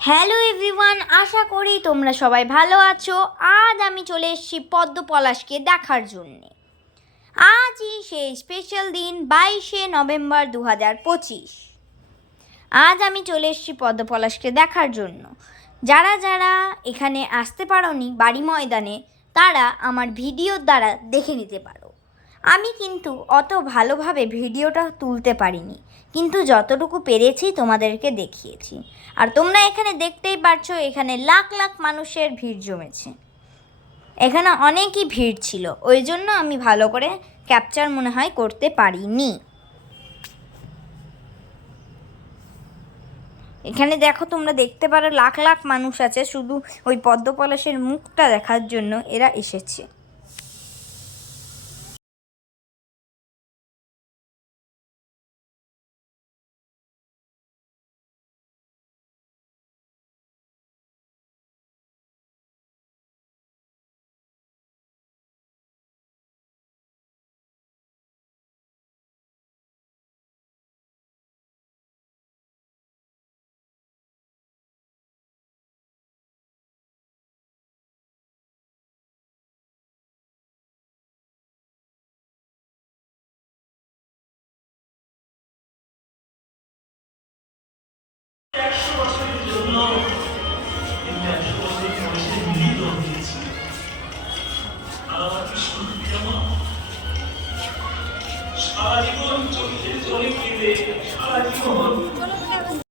Hello everyone, আশা করি তোমরা সবাই ভালো আছো। আজ আমি চলে এসেছি পদ্ম পলাশকে দেখার জন্যে। আজই সেই স্পেশাল দিন 22শে নভেম্বর 2025। আজ আমি চলে এসেছি পদ্ম পলাশকে দেখার জন্য। যারা যারা এখানে আসতে পারোনি বাড়ি ময়দানে, তারা আমার ভিডিওর দ্বারা দেখে নিতে পারো। আমি কিন্তু অত ভালোভাবে ভিডিওটা তুলতে পারিনি, কিন্তু যতটুকু পেরেছি তোমাদেরকে দেখিয়েছি। আর তোমরা এখানে দেখতেই পারছো, এখানে লাখ লাখ মানুষের ভিড় জমেছে। এখানে অনেকই ভিড় ছিল, ওই জন্য আমি ভালো করে ক্যাপচার মনে হয় করতে পারিনি। এখানে দেখো, তোমরা দেখতে পারো লাখ লাখ মানুষ আছে, শুধু ওই পদ্ম পলাশের মুখটা দেখার জন্য এরা এসেছে।